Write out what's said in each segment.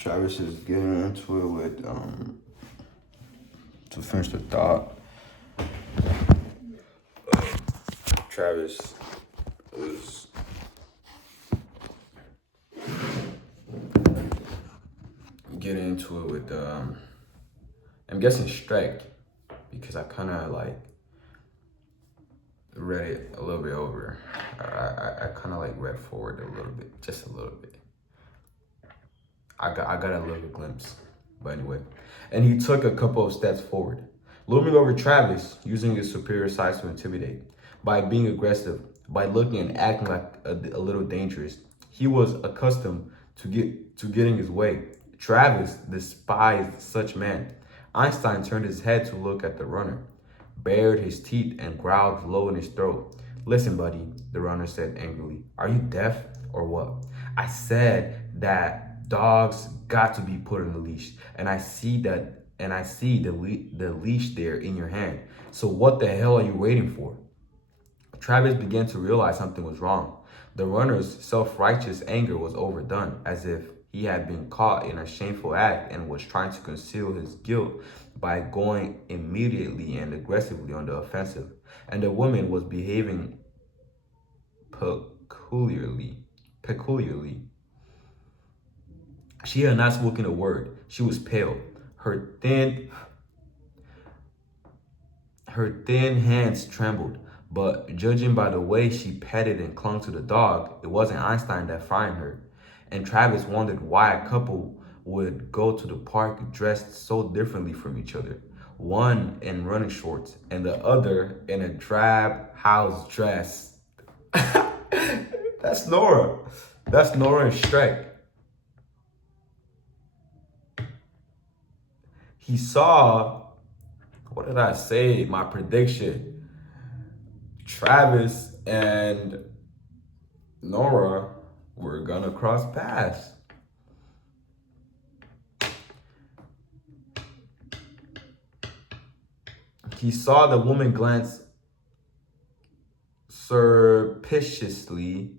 Travis is getting into it with to finish the thought. Travis was getting into it with I'm guessing Strike, because I kind of like read it a little bit over. I kind of like read forward a little bit, just a little bit. I got a little glimpse, but anyway. And he took a couple of steps forward, looming over Travis, using his superior size to intimidate. By being aggressive, by looking and acting like a little dangerous, he was accustomed to getting his way. Travis despised such men. Einstein turned his head to look at the runner, bared his teeth, and growled low in his throat. Listen, buddy, the runner said angrily. Are you deaf or what? I said that dogs got to be put on the leash, and I see the leash there in your hand. So what the hell are you waiting for? Travis began to realize something was wrong. The runner's self-righteous anger was overdone, as if he had been caught in a shameful act and was trying to conceal his guilt by going immediately and aggressively on the offensive. And the woman was behaving peculiarly. She had not spoken a word. She was pale. Her thin hands trembled. But judging by the way she petted and clung to the dog, it wasn't Einstein that frightened her. And Travis wondered why a couple would go to the park dressed so differently from each other. One in running shorts and the other in a drab house dress. That's Nora. That's Nora and Shrek. He saw, what did I say? My prediction. Travis and Nora were gonna cross paths. He saw the woman glance surreptitiously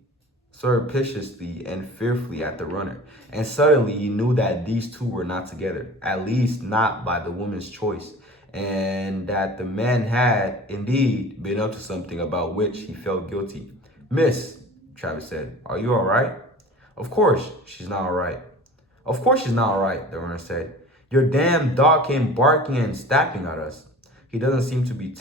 and fearfully at the runner. And suddenly he knew that these two were not together, at least not by the woman's choice, and that the man had indeed been up to something about which he felt guilty. Miss, Travis said, are you all right? Of course she's not all right. Of course she's not all right, the runner said. Your damn dog came barking and snapping at us. He doesn't seem to be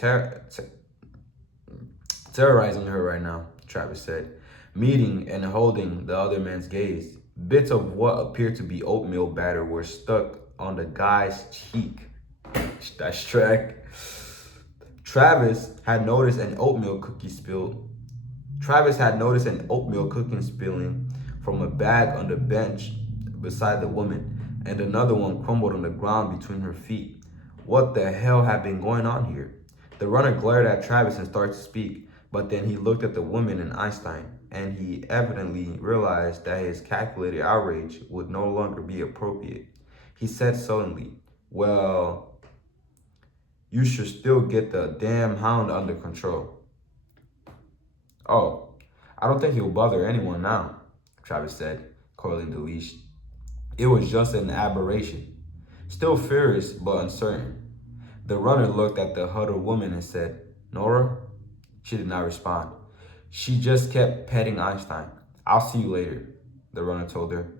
terrorizing her right now, Travis said, meeting and holding the other man's gaze. Bits of what appeared to be oatmeal batter were stuck on the guy's cheek. That's Shrek. Travis had noticed an oatmeal cookie spilling from a bag on the bench beside the woman, and another one crumbled on the ground between her feet. What the hell had been going on here? The runner glared at Travis and started to speak, but then he looked at the woman and Einstein, and he evidently realized that his calculated outrage would no longer be appropriate. He said sullenly, well, you should still get the damn hound under control. Oh, I don't think he'll bother anyone now, Travis said, coiling the leash. It was just an aberration. Still furious, but uncertain. The runner looked at the huddled woman and said, Nora? She did not respond. She just kept petting Einstein. I'll see you later, the runner told her.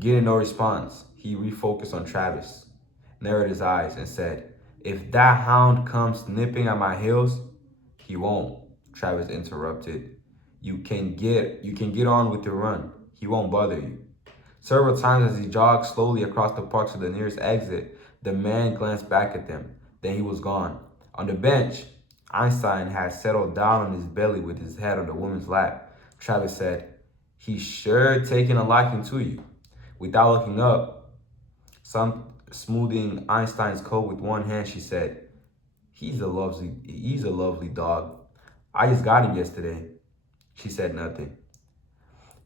Getting no response, he refocused on Travis, narrowed his eyes, and said, if that hound comes nipping at my heels, he won't, Travis interrupted. You can get on with your run. He won't bother you. Several times as he jogged slowly across the park to the nearest exit, the man glanced back at them. Then he was gone. On the bench, Einstein had settled down on his belly with his head on the woman's lap. Travis said, he's sure taking a liking to you. Without looking up, smoothing Einstein's coat with one hand, she said, he's a lovely dog. I just got him yesterday. She said nothing.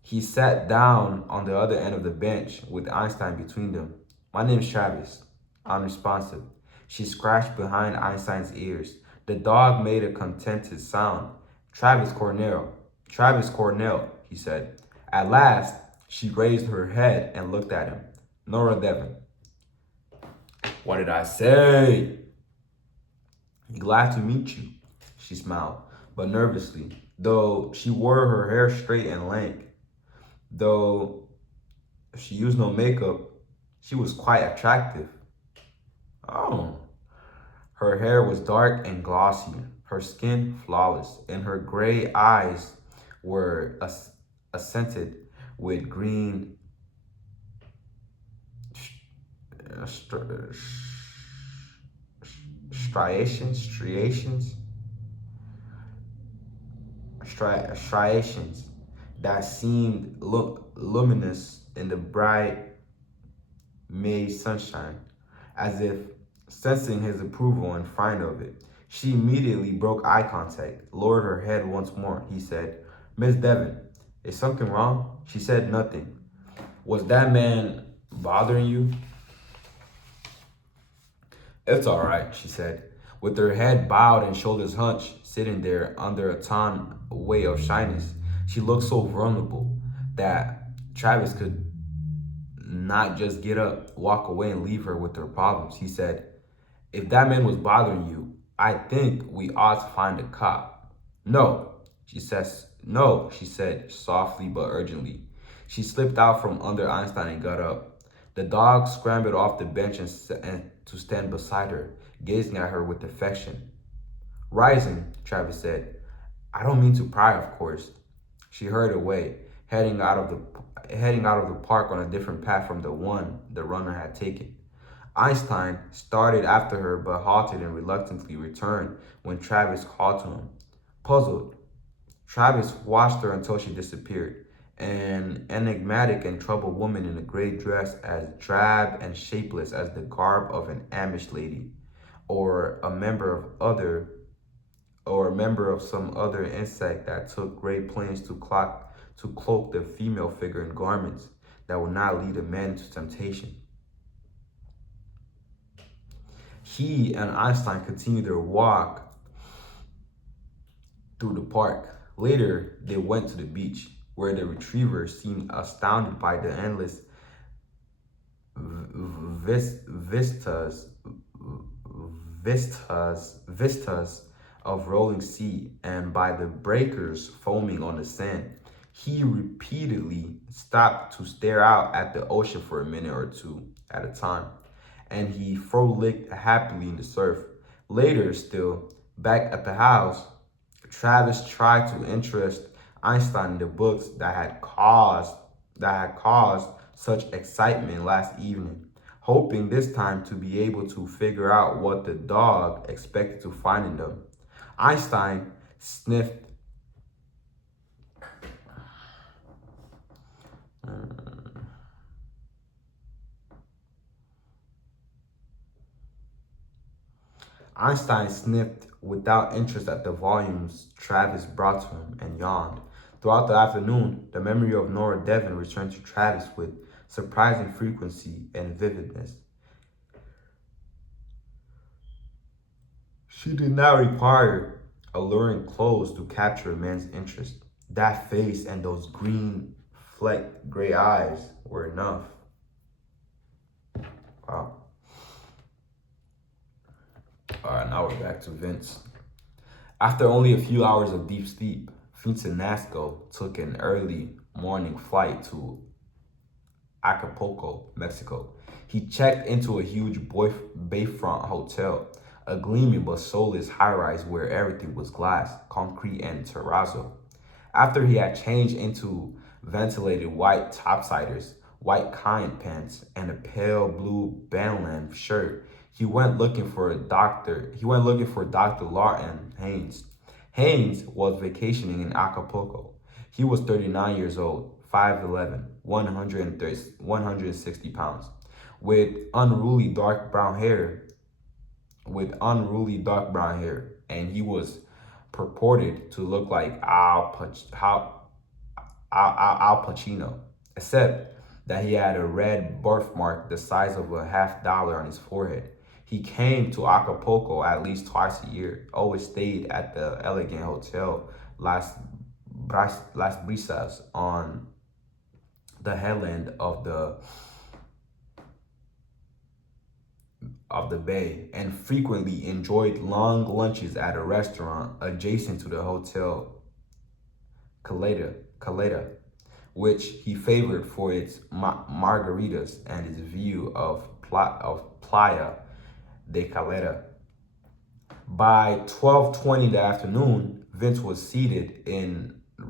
He sat down on the other end of the bench with Einstein between them. My name's Travis. I'm responsive. She scratched behind Einstein's ears. The dog made a contented sound. Travis Cornell, he said. At last, she raised her head and looked at him. Nora Devon. What did I say? Glad to meet you, she smiled, but nervously, though she wore her hair straight and lank. Though she used no makeup, she was quite attractive. Oh. Her hair was dark and glossy, her skin flawless, and her gray eyes were accented with green striations, striations that seemed luminous in the bright May sunshine, as if sensing his approval and fine of it. She immediately broke eye contact, lowered her head once more. He said, Miss Devon, is something wrong? She said nothing. Was that man bothering you? It's all right, she said, with her head bowed and shoulders hunched, sitting there under a ton way of shyness. She looked so vulnerable that Travis could not just get up, walk away, and leave her with her problems. He said, if that man was bothering you, I think we ought to find a cop. No, no, she said softly but urgently. She slipped out from under Einstein and got up. The dog scrambled off the bench and to stand beside her, gazing at her with affection. Rising, Travis said, I don't mean to pry, of course. She hurried away, heading out of the park on a different path from the one the runner had taken. Einstein started after her but halted and reluctantly returned when Travis called to him. Puzzled, Travis watched her until she disappeared, an enigmatic and troubled woman in a gray dress as drab and shapeless as the garb of an Amish lady, or a member of some other insect that took great pains to cloak the female figure in garments that would not lead a man into temptation. He and Einstein continued their walk through the park. Later, they went to the beach, where the retriever seemed astounded by the endless vistas of rolling sea and by the breakers foaming on the sand. He repeatedly stopped to stare out at the ocean for a minute or two at a time, and he frolicked happily in the surf. Later still, back at the house, Travis tried to interest Einstein in the books that had caused such excitement last evening, hoping this time to be able to figure out what the dog expected to find in them. Einstein sniffed Einstein sniffed without interest at the volumes Travis brought to him and yawned. Throughout the afternoon, the memory of Nora Devon returned to Travis with surprising frequency and vividness. She did not require alluring clothes to capture a man's interest. That face and those green flecked gray eyes were enough. Wow. All right, now we're back to Vince. After only a few hours of deep sleep, Fintanasco took an early morning flight to Acapulco, Mexico. He checked into a huge bayfront hotel, a gleaming but soulless high-rise where everything was glass, concrete, and terrazzo. After he had changed into ventilated white topsiders, white cayenne pants, and a pale blue bandlength shirt, he went looking for Dr. Lawton Haynes. Haynes was vacationing in Acapulco. He was 39 years old, 5'11", 160 pounds, with unruly dark brown hair, and he was purported to look like Al Pacino, except that he had a red birthmark the size of a $50 on his forehead. He came to Acapulco at least twice a year, always stayed at the elegant hotel Las Brisas on the headland of the of the bay and frequently enjoyed long lunches at a restaurant adjacent to the hotel Caleta, which he favored for its margaritas and its view of Playa de Caleta. By 12:20 in the afternoon, Vince was seated in a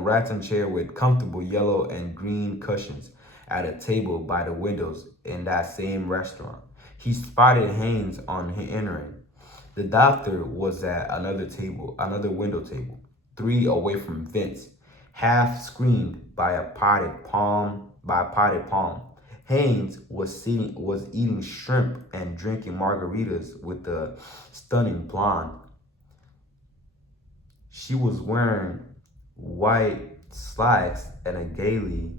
rattan chair with comfortable yellow and green cushions at a table by the windows in that same restaurant. He spotted Haynes on entering. The doctor was at another window table, 3 away from Vince, half screened by a potted palm. Haynes was eating shrimp and drinking margaritas with the stunning blonde. She was wearing white slacks and a gaily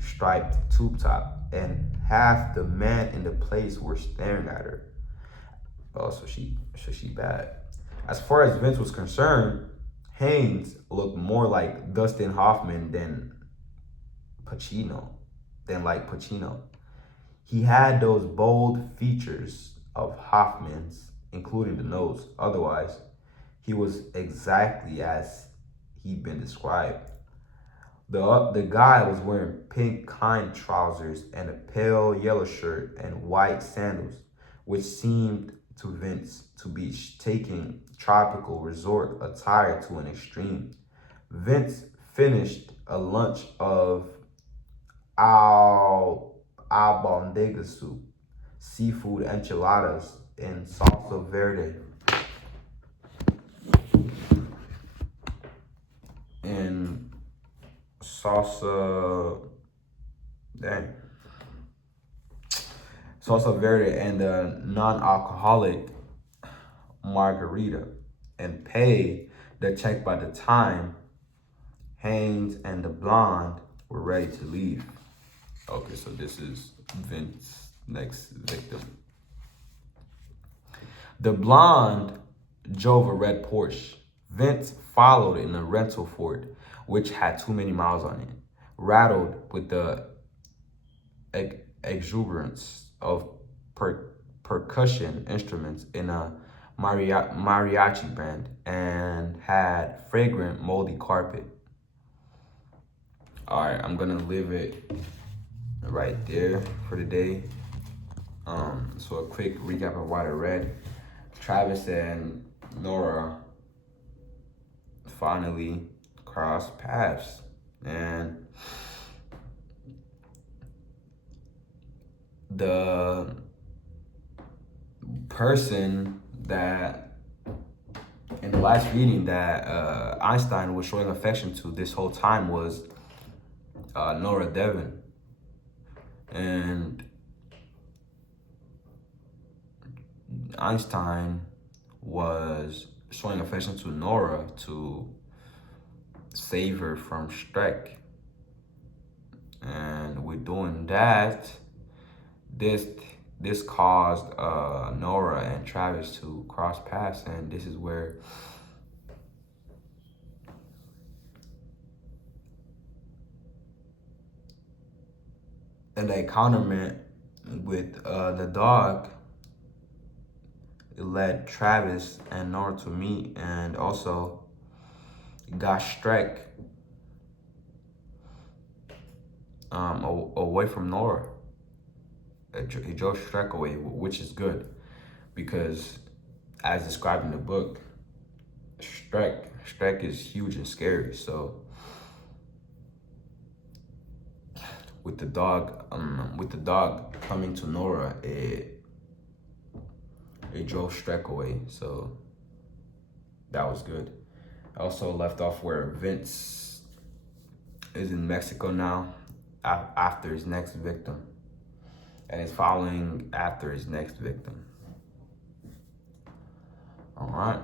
striped tube top, and half the men in the place were staring at her. Oh, so she bad. As far as Vince was concerned, Haynes looked more like Dustin Hoffman than Pacino. He had those bold features of Hoffman's, including the nose. Otherwise, he was exactly as he'd been described. The guy was wearing pink kind trousers and a pale yellow shirt and white sandals, which seemed to Vince to be taking tropical resort attire to an extreme. Vince finished a lunch of albondega soup, seafood enchiladas, and salsa verde, and dang, salsa verde, and a non-alcoholic margarita, and paid the check by the time Haynes and the blonde were ready to leave. Okay, so this is Vince's next victim. The blonde drove a red Porsche. Vince followed in a rental Ford, which had too many miles on it, rattled with the exuberance of percussion instruments in a mariachi band, and had fragrant, moldy carpet. All right, I'm gonna leave it right there for today. So a quick recap of what I read. Travis and Nora finally crossed paths, and the person that in the last reading that Einstein was showing affection to this whole time was Nora Devon, and Einstein was showing affection to Nora to save her from Streck. And with doing that, this caused Nora and Travis to cross paths, and this is where the encounter with the dog, it led Travis and Nora to meet, and also got Streck away from Nora. He drove Streck away, which is good, because as described in the book, Streck is huge and scary. So with the dog coming to Nora, it drove Streck away. So that was good. I also left off where Vince is in Mexico now after his next victim, and is following after his next victim. All right.